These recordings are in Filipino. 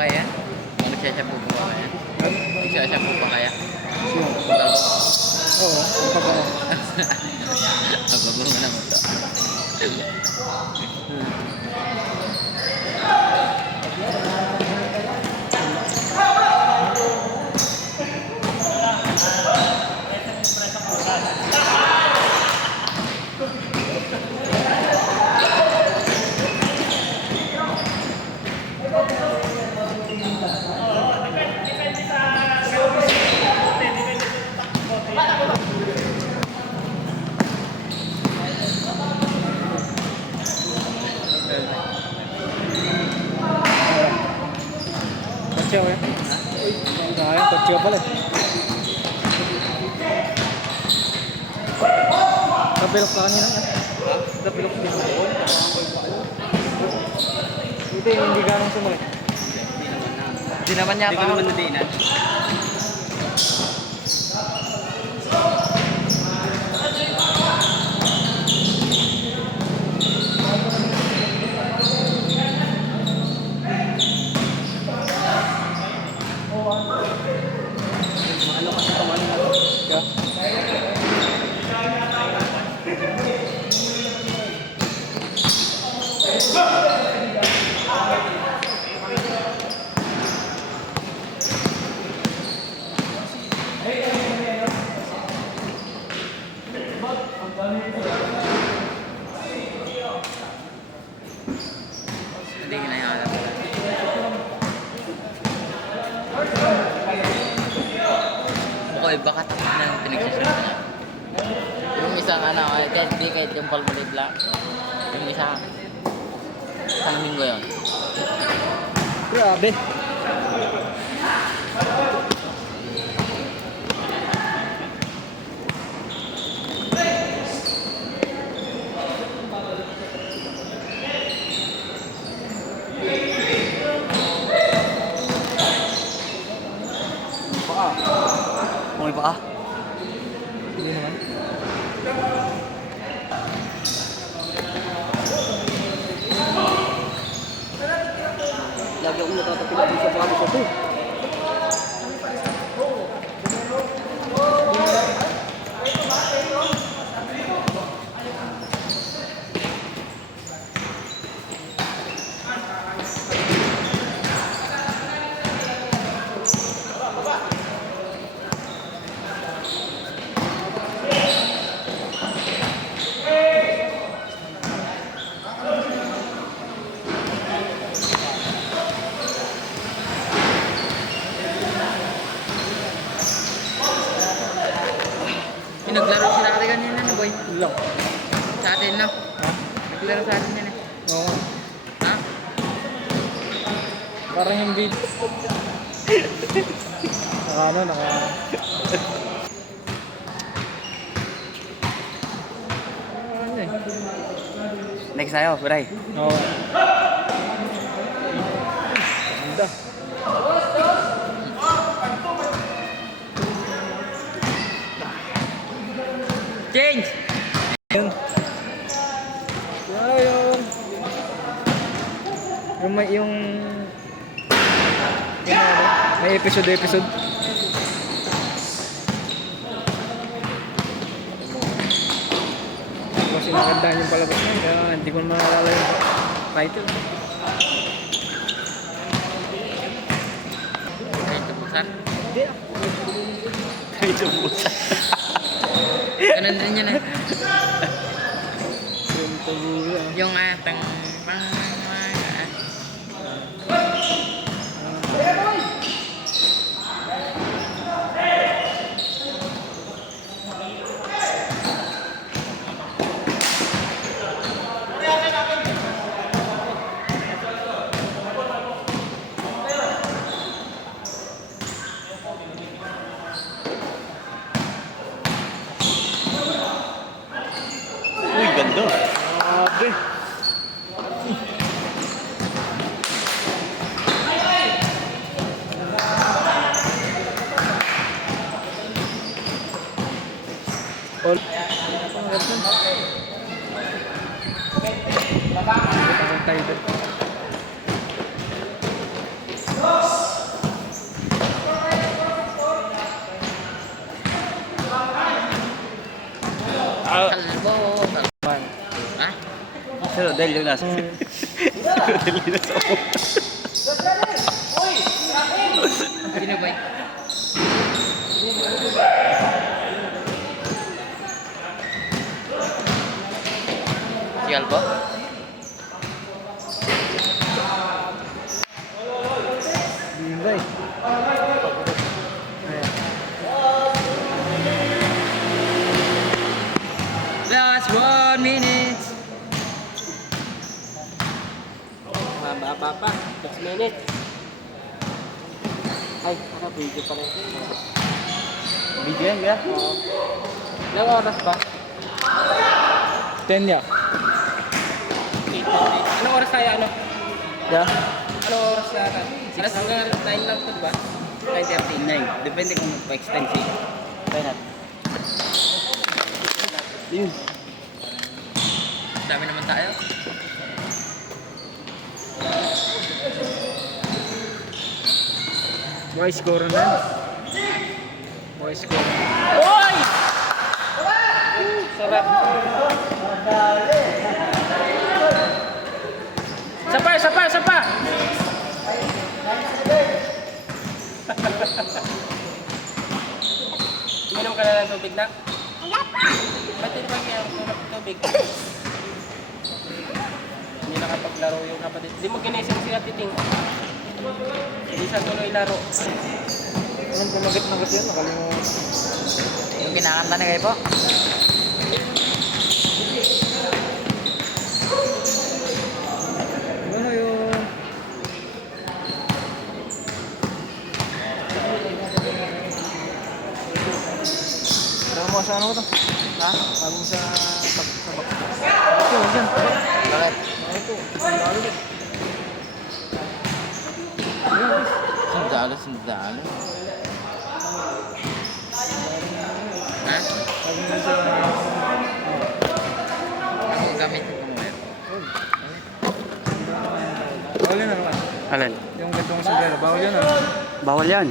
kaya? Kung nagsashampoo po ba kaya? Nagsashampoo pa kaya? Siya. Bago. Oo, ang pabango. Mababaw na mo to. Kotse ako yan. Kaya, kotse ka pala eh. Napilok ka kanina yan. Napilok ka kanina. Hindi ganong sumakit. Hindi naman niya pa. Hindi ko naman nadiinan. Hindi kinayala ko. Okay, baka tapos na yung pinagsasunod na. Yung isang ano, kahit di kahit yung palmolive lang. Yung isang linggo yun. Grabe. May paa. Hindi naman. Lagi akong natatapilat sa bago sa to. Naglaro sila kasi kanina na boy. Lang. Sa atin no? Ha? Naglaro sa atin yan eh. Oo. Ha? Parang hindi. Naka. Ano eh. Next tayo, Bray. Oo. Ganda. Change! Yun. Yun. Yung may episode. Kasi nakagandaan yung palabas na yun, kaya hindi ko maalala yung title. Kahit tubusan. Hindi ah. Kahit tubusan. Ganun din yun eh. Yung tubusan. Yung atang ganda. Grabe. All. Tayo Rodel yung nasa. Rodel yung nasa. Sino ba? Si Alba? Hindi. Last 1 minute. Mababa pa. 6 minutes. Ay, video pa rin. Video yan, ya? Oo. Ilang oras ba? 10 ya. Anong oras tayo, ano? Ya. Anong oras na natin? Hanggang 9 lang ito, ba? 9:30. 9. Depende kung pa-extend siya. Try natin. Yun. Dami naman tayo. Boy, score na. Boy, score. Oy! Sarap. Sapa, sapa, sapa! Uminom ka na ng tubig na? Wala pa! Ba't hindi ba yung tubig? Hindi nakapaglaro yung kapatid. Hindi mo ginising si Ate Ting. Hindi siya tuloy laro. Anong kumagat-magat yan? Nakalimutan. Yung kinakanta na kayo po. Ano yung... Tama mo sa ano ko to? Ha? Tama mo sa... Sabak. Ito, dyan. Bakit? Ito. Sandalo ko. Sundalo, sundalo. Ha? Tama mo sa... Ang gamit ko mo yun. Bawal yan ano? Alin? Yung gantong sandalo. Bawal yan ano? Bawal yan.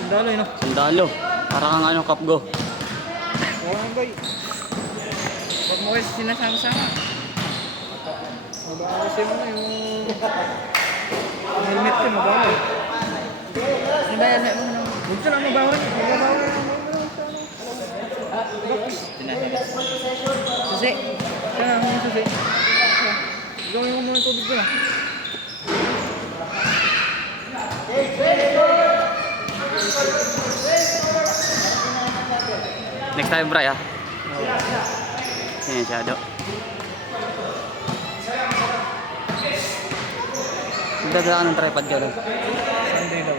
Sandalo yun. Sandalo. Para kang ano, kapgo. Oo nga boy. Huwag mo kasi sinasama-sama. Mabawal kasi mo yung... Helmet ko, mabawal. Ano ba yan? Huwag na mabawal. Mabawal. Sinasama. Susi. Kaya nga mga susi. Gawin mo muna yung tubig ko na. Next time, Bray, ha? Yan, shadow. Magdadala ka ng tripod ka lang. Sunday daw.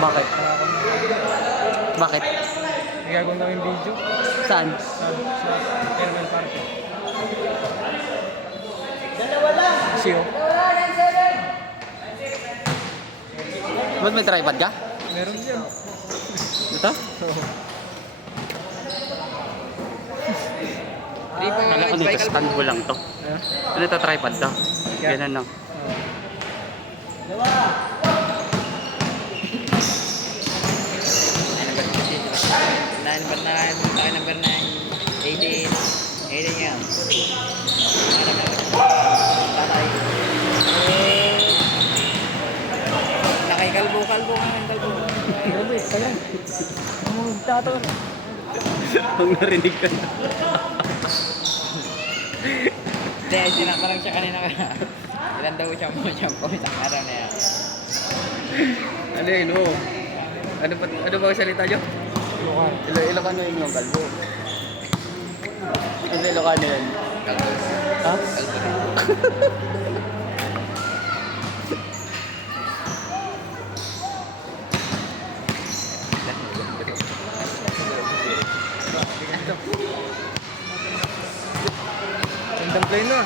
Bakit? Bakit? May gagawin kami video. Saan? Sa Airwell Park. Dalawa lang! Siyo. Ba't may tripod ka? Meron dyan. Ito? Kala ko dito stand ko lang to. Ano ito, tripod to? Ganun lang. Number 9, number 9, 18, 18 yan. Tatay. Nakay kalbo ka ng kalbo. Grabe, kaya. Ang mga tato. Ang narinig ka na. Hindi, sinakarang siya kanina ka. Ilan daw siya mo isang araw na yan. Ano yun, oh? Ano ba ang salita nyo? Ilocano yun yung kalbo. Ano Ilocano yun? Kalbo. Ha? Kalbo. Gandang play na.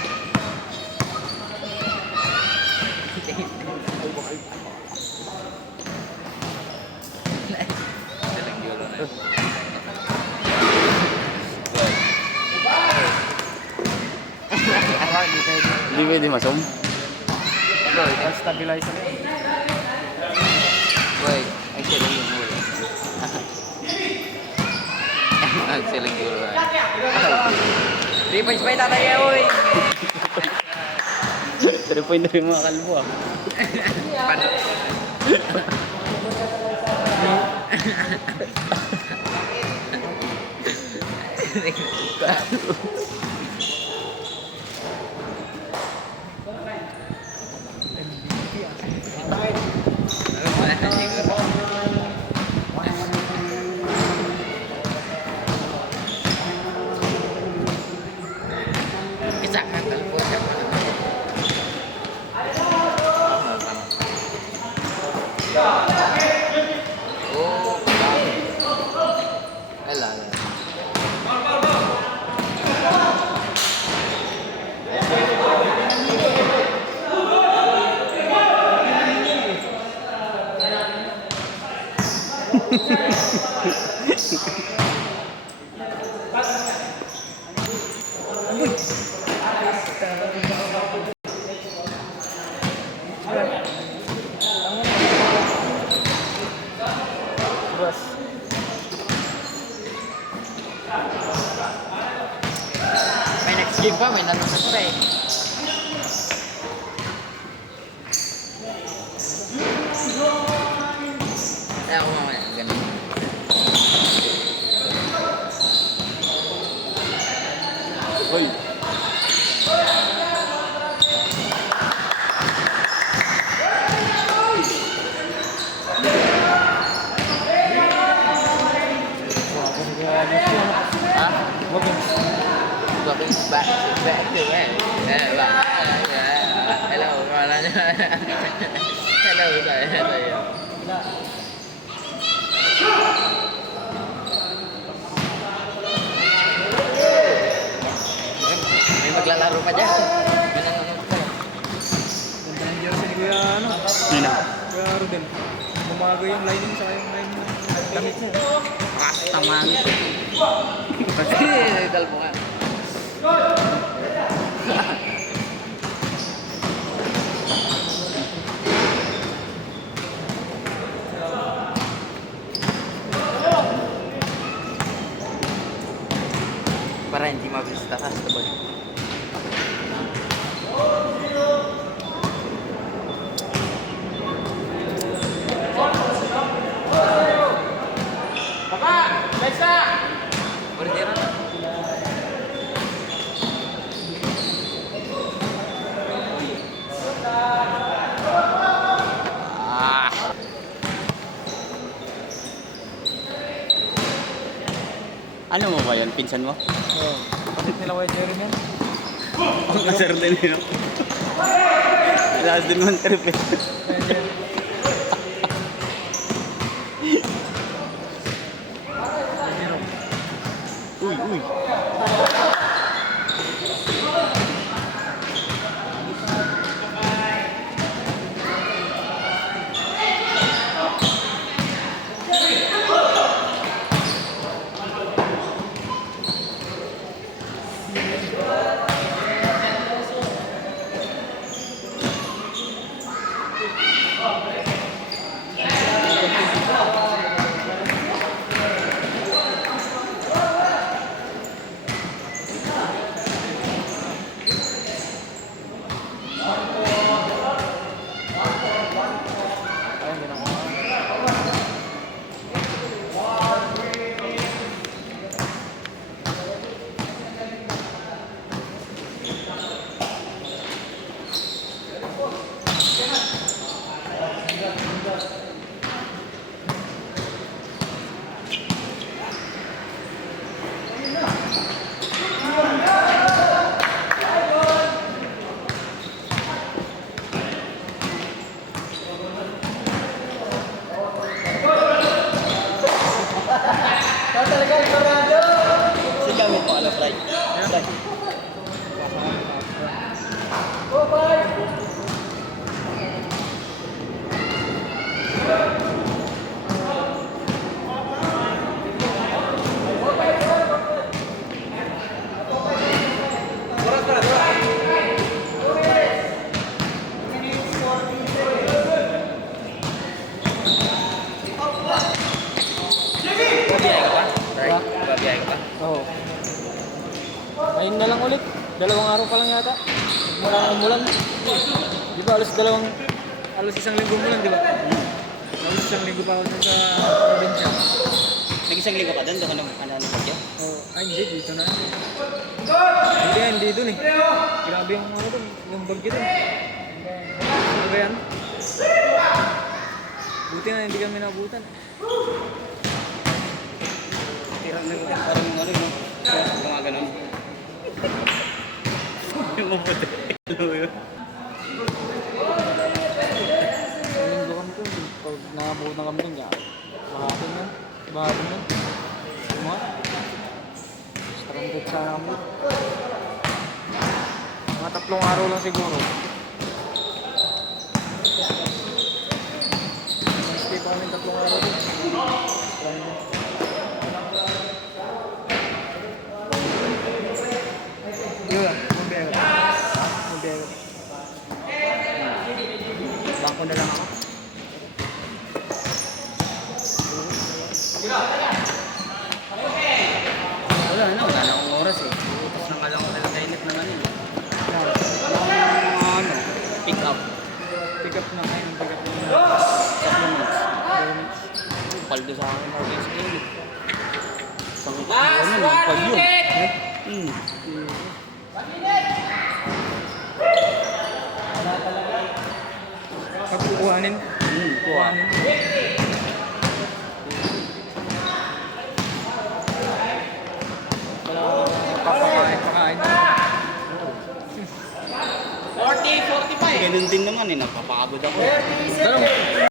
Hindi pwede masom. Stabilizer. Boy, ay sila yung ulo. Ay sila yung ulo. 3 points pa yung tatay, oy! 3 point na yung mga kalbo ah. Paano? Isa nga kalbo siya pa naman. Oh, wala. May next game pa, may nanonood pa eh. Kaya ako mamaya, ganun. Hoy. Ha? Back to where? Hello, hello, hello. May maglalaro pa dyan. May nanonood pa. Ganda ng jersey ni Kuya, ano? Yun na. Kuya Rodel. Bumaga yung lining sa yung lining ng damit mo. Basta man. Kasi, nagdal mo nga. Para hindi mabilis takas na ba? Papa! Besa! Bordero na. Ano mo ba yun? Pinsan mo? Oo. Kapit nila Kuya Jerry yan. Ang kasar din yun. Lakas din mo ang trip eh. Kuya Jerry. Uy, uy. Ayun, ginawa. Kasi gamit mo alam, Fly. Fly. Babiyahe ka pa? Right? Babiyahe ka pa? Oo. Ayun na lang ulit. 2 araw pa lang yata. Wala kang umulan. Di ba alos isang linggo umulan, di ba? Alos isang linggo pa ako dun sa probinsya. Nag-isang linggo ka doon, doon ka ano bagyo? Oh, ay hindi, dito na. Hindi dun eh. Grabe yung ano dun, yung bagyo dun. Ano ba yan? Buti na hindi kami nabutan. Tirang na parang ano, no? Mga ganun. Yung mabuti. Alam mo yun? Linggo kami dun. Pag nakabutan kami dun, bahatin yun. Bahatin yun. Mga? Stranded sana kami dun. Mga 3 araw lang siguro. Stay pa kami 3 araw dun. Stranded. Yun lang, mabiyag. Bangko na lang ako. Wala na akong oras eh. Tapos nang alam ko talaga init naman yun. Ano, pick up. Pick up na kayo, pick up na. Supplements. Paldo sa akin. Paldo sa akin. Sakit ko ano, nagpag yun. Pagkukuhanin. Kuha. Papakain. 40, 45. Ganun din naman eh, napapagod ako. Dalawang